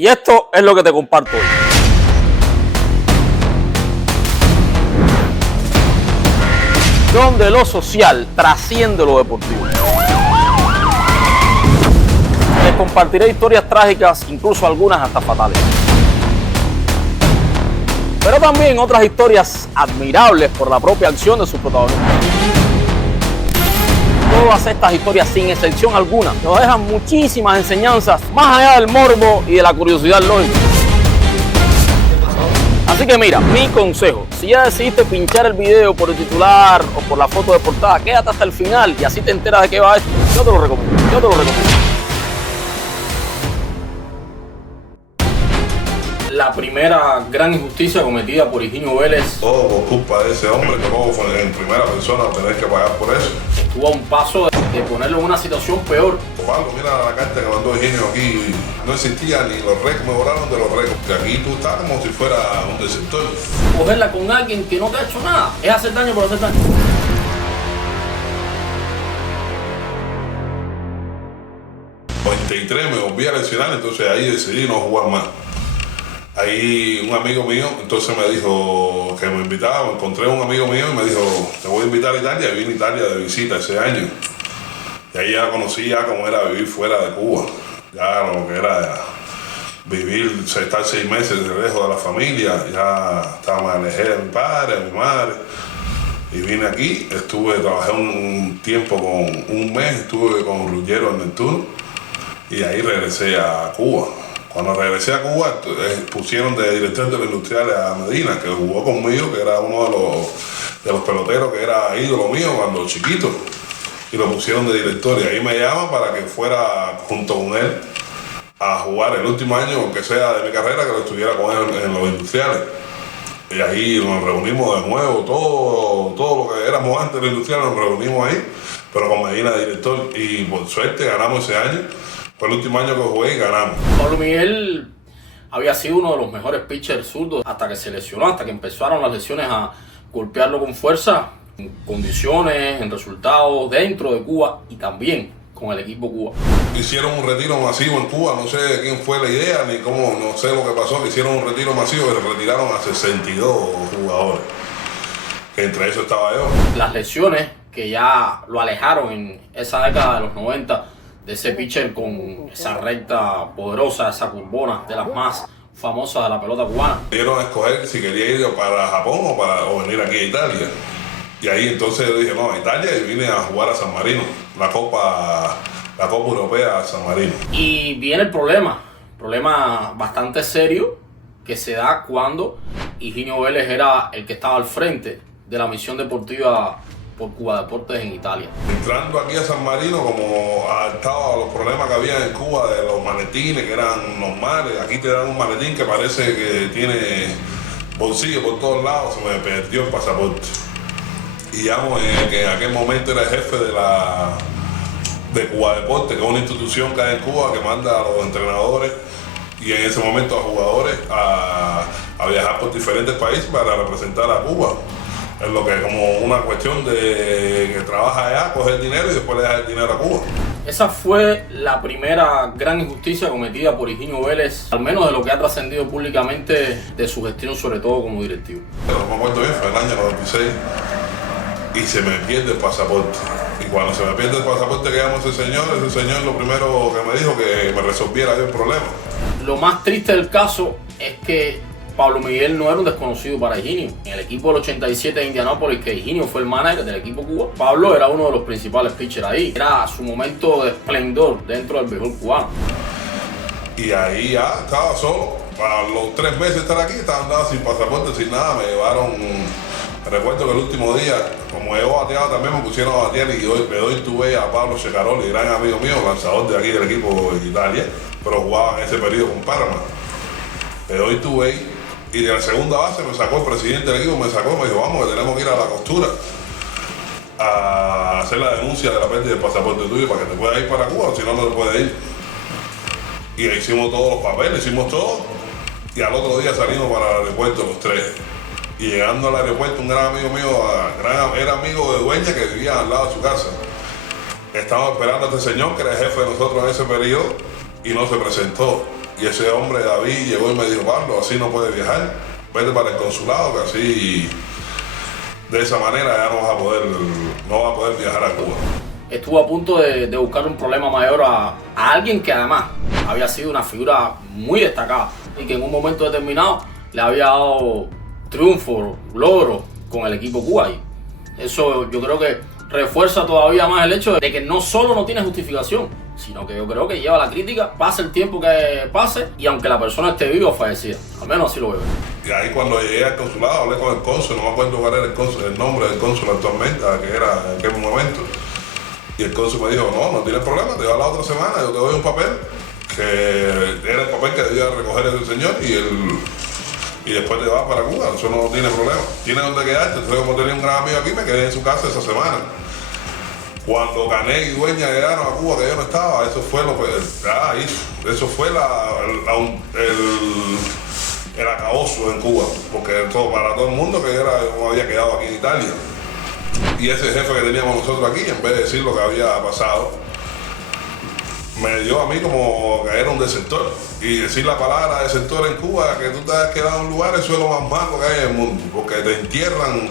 Y esto es lo que te comparto hoy. Donde lo social trasciende lo deportivo. Les compartiré historias trágicas, incluso algunas hasta fatales. Pero también otras historias admirables por la propia acción de sus protagonistas. Todas estas historias, sin excepción alguna, nos dejan muchísimas enseñanzas más allá del morbo y de la curiosidad lógica. Así que mira, mi consejo, si ya decidiste pinchar el video por el titular o por la foto de portada, quédate hasta el final y así te enteras de qué va esto. Yo te lo recomiendo, La primera gran injusticia cometida por Higinio Vélez. Todo por culpa de ese hombre que luego fue en primera persona tener que pagar por eso. Estuvo a un paso de ponerlo en una situación peor. Pablo, mira la carta que mandó Higinio aquí. No existía ni los récords, me borraron de los récords. Que aquí tú estás como si fuera un desertor. Cogerla con alguien que no te ha hecho nada es hacer daño por hacer daño. En 93 me volví a lesionar, entonces ahí decidí no jugar más. Ahí un amigo mío, entonces me dijo que me invitaba, me encontré un amigo mío y me dijo, te voy a invitar a Italia, y vine a Italia de visita ese año. Y ahí ya conocí ya cómo era vivir fuera de Cuba, ya lo que era vivir, estar 6 meses lejos de la familia, ya me alejé de mi padre, de mi madre. Y vine aquí, trabajé un tiempo un mes, estuve con Ruggiero en Neptuno y ahí regresé a Cuba. Cuando regresé a Cuba, pusieron de director de los industriales a Medina, que jugó conmigo, que era uno de los peloteros que era ídolo mío cuando chiquito. Y lo pusieron de director y ahí me llaman para que fuera junto con él a jugar el último año, aunque sea de mi carrera, que lo estuviera con él en los industriales. Y ahí nos reunimos de nuevo, todo lo que éramos antes de los industriales nos reunimos ahí, pero con Medina de director. Y por suerte ganamos ese año. Fue el último año que jugué y ganamos. Pablo Miguel había sido uno de los mejores pitchers zurdos hasta que se lesionó, hasta que empezaron las lesiones a golpearlo con fuerza, en condiciones, en resultados dentro de Cuba y también con el equipo Cuba. Hicieron un retiro masivo en Cuba, no sé quién fue la idea ni cómo, no sé lo que pasó, que hicieron un retiro masivo y retiraron a 62 jugadores, que entre esos estaba yo. Las lesiones que ya lo alejaron en esa década de los 90 de ese pitcher con esa recta poderosa, esa curvona, de las más famosas de la pelota cubana. Dieron a escoger si quería ir para Japón o venir aquí a Italia. Y ahí entonces yo dije, no, a Italia, y vine a jugar a San Marino, la Copa Europea a San Marino. Y viene el problema bastante serio que se da cuando Higinio Vélez era el que estaba al frente de la misión deportiva por Cuba Deportes en Italia. Entrando aquí a San Marino, como adaptado a los problemas que había en Cuba de los maletines que eran normales, aquí te dan un maletín que parece que tiene bolsillo por todos lados, se me perdió el pasaporte. Y llamo que en aquel momento era el jefe de Cuba Deportes, que es una institución que hay en Cuba que manda a los entrenadores y en ese momento a jugadores a viajar por diferentes países para representar a Cuba. Es lo que es como una cuestión de que trabaja allá, coger dinero y después le da el dinero a Cuba. Esa fue la primera gran injusticia cometida por Higinio Vélez, al menos de lo que ha trascendido públicamente de su gestión, sobre todo como directivo. Pero me acuerdo bien, fue el año 96 y se me pierde el pasaporte. Y cuando se me pierde el pasaporte que llamo a ese señor lo primero que me dijo que me resolviera yo el problema. Lo más triste del caso es que Pablo Miguel no era un desconocido para Higinio. En el equipo del 87 de Indianápolis, que Higinio fue el manager del equipo Cuba, Pablo era uno de los principales pitchers ahí. Era su momento de esplendor dentro del béisbol cubano. Y ahí ya estaba solo. Para los 3 meses de estar aquí, estaba andando sin pasaporte, sin nada. Me llevaron, recuerdo que el último día, como yo bateaba también, me pusieron a batear y le doy tuve a Pablo Checaroli, gran amigo mío, lanzador de aquí del equipo de Italia, pero jugaba en ese periodo con Parma. Le doy tuve y de la segunda base me sacó el presidente del equipo, me dijo, vamos, que tenemos que ir a la costura a hacer la denuncia de la pérdida del pasaporte tuyo para que te puedas ir para Cuba, si no, no te puedes ir. Y hicimos todos los papeles, hicimos todo, y al otro día salimos para el aeropuerto los 3. Y llegando al aeropuerto, un gran amigo mío, era amigo de Dueña, que vivía al lado de su casa. Estaba esperando a este señor, que era el jefe de nosotros en ese periodo, y no se presentó. Y ese hombre, David, llegó y me dijo, Pablo, así no puedes viajar, vete para el consulado, que así, de esa manera ya no vas a poder viajar a Cuba. Estuvo a punto de buscar un problema mayor a alguien que además había sido una figura muy destacada y que en un momento determinado le había dado triunfo, logro con el equipo Cuba. Y eso yo creo que refuerza todavía más el hecho de que no solo no tiene justificación, sino que yo creo que lleva la crítica, pase el tiempo que pase y aunque la persona esté viva o fallecida. Al menos así lo veo. Y ahí cuando llegué al consulado hablé con el cónsul, no me acuerdo cuál era el nombre del cónsul actualmente, que era en aquel momento. Y el cónsul me dijo, no tienes problema, te va la otra semana, yo te doy un papel, que era el papel que debía recoger el señor y después te vas para Cuba, eso no tiene problema. Tienes donde quedarte, entonces como tenía un gran amigo aquí, me quedé en su casa esa semana. Cuando Canet y Dueña llegaron a Cuba, que yo no estaba, eso fue eso fue el acabose en Cuba, porque para todo el mundo que yo me había quedado aquí en Italia. Y ese jefe que teníamos nosotros aquí, en vez de decir lo que había pasado, me dio a mí como que era un desertor. Y decir la palabra desertor en Cuba, que tú te has quedado en un lugar, eso es lo más malo que hay en el mundo, porque te entierran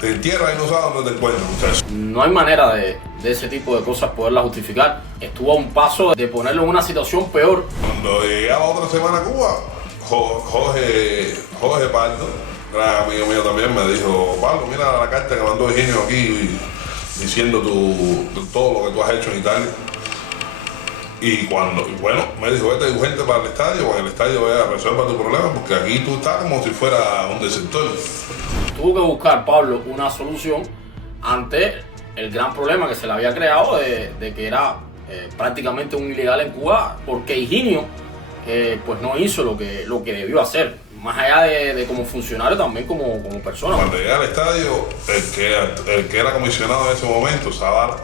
y no sabes dónde te encuentran, muchachos. No hay manera de ese tipo de cosas poderla justificar. Estuvo a un paso de ponerlo en una situación peor. Cuando llegué a la otra semana a Cuba, Jorge Pardo, gran amigo mío también, me dijo, Pablo, mira la carta que mandó Higinio aquí diciendo todo lo que tú has hecho en Italia. Y bueno, me dijo, vete urgente para el estadio, porque en el estadio voy a resolver tu problema, porque aquí tú estás como si fuera un desertor. Tuvo que buscar Pablo una solución ante el gran problema que se le había creado de que era prácticamente un ilegal en Cuba, porque Higinio pues no hizo lo que debió hacer, más allá de como funcionario, también como persona. Cuando llegué al estadio, el que era comisionado en ese momento, Zavala,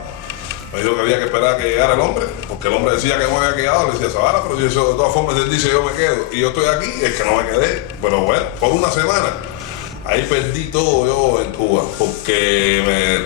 me dijo que había que esperar a que llegara el hombre, porque el hombre decía que no me había quedado, le decía Zavala, pero si eso de todas formas él dice yo me quedo, y yo estoy aquí, es que no me quedé. Pero bueno, por una semana, ahí perdí todo yo en Cuba, porque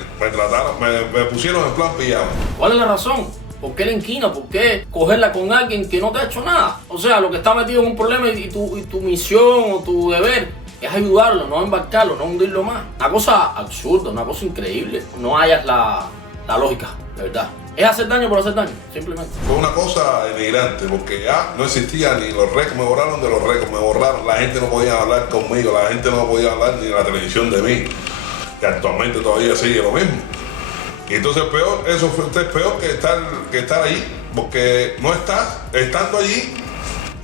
me pusieron en plan pijama. ¿Cuál es la razón? ¿Por qué la inquina? ¿Por qué cogerla con alguien que no te ha hecho nada? O sea, lo que está metido en un problema y tu misión o tu deber es ayudarlo, no embarcarlo, no hundirlo más. Una cosa absurda, una cosa increíble. No hayas la lógica, de verdad. Es hacer daño por hacer daño, simplemente. Fue una cosa denigrante, porque ya no existía ni los récords, me borraron de los récords, me borraron, la gente no podía hablar conmigo, la gente no podía hablar ni en la televisión de mí, que actualmente todavía sigue lo mismo. Y entonces eso es peor que estar allí, porque no estás, estando allí,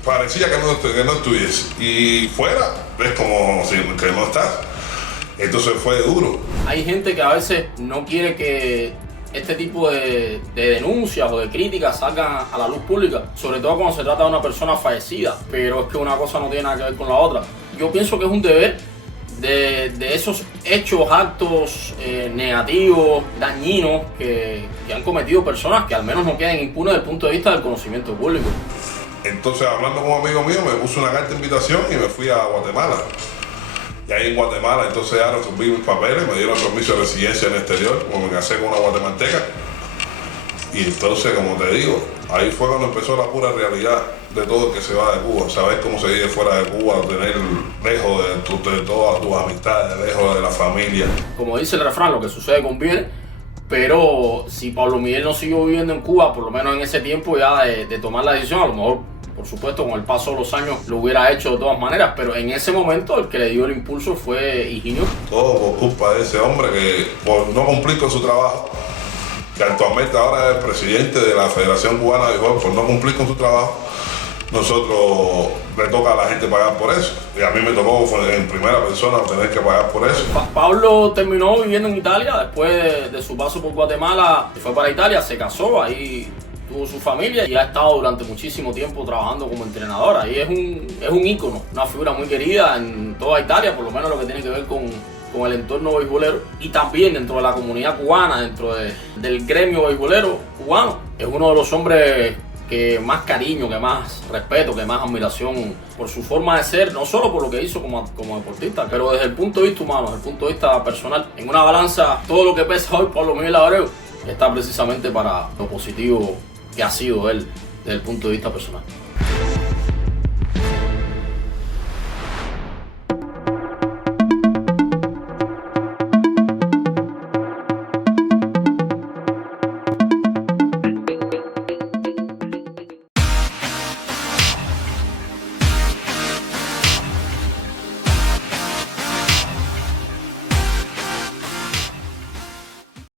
parecía que no estuviese. Y fuera, es como si que no estás. Entonces fue duro. Hay gente que a veces no quiere que este tipo de denuncias o de críticas salgan a la luz pública, sobre todo cuando se trata de una persona fallecida, pero es que una cosa no tiene nada que ver con la otra. Yo pienso que es un deber de esos hechos, actos negativos, dañinos que han cometido personas que al menos no queden impunes desde el punto de vista del conocimiento público. Entonces, hablando con un amigo mío, me puso una carta de invitación y me fui a Guatemala. Y ahí en Guatemala, entonces ya resolví mis papeles, me dieron permiso de residencia en el exterior, como me casé con una guatemalteca. Y entonces, como te digo, ahí fue cuando empezó la pura realidad de todo el que se va de Cuba. Saber cómo se vive fuera de Cuba, tener lejos de todas tus amistades, lejos de la familia. Como dice el refrán, lo que sucede conviene, pero si Pablo Miguel no siguió viviendo en Cuba, por lo menos en ese tiempo ya de tomar la decisión, a lo mejor, por supuesto, con el paso de los años lo hubiera hecho de todas maneras, pero en ese momento el que le dio el impulso fue Higinio. Todo por culpa de ese hombre que por no cumplir con su trabajo, que actualmente ahora es el presidente de la Federación Cubana de Béisbol, por no cumplir con su trabajo, nosotros le toca a la gente pagar por eso. Y a mí me tocó en primera persona tener que pagar por eso. Pablo terminó viviendo en Italia después de su paso por Guatemala, fue para Italia, se casó, ahí tuvo su familia y ha estado durante muchísimo tiempo trabajando como entrenador. Ahí es un ícono, una figura muy querida en toda Italia, por lo menos lo que tiene que ver con el entorno beisbolero y también dentro de la comunidad cubana, dentro del gremio beisbolero cubano. Es uno de los hombres que más cariño, que más respeto, que más admiración por su forma de ser, no solo por lo que hizo como deportista, pero desde el punto de vista humano, desde el punto de vista personal. En una balanza, todo lo que pesa hoy Pablo Miguel Abreu está precisamente para lo positivo que ha sido él desde el punto de vista personal.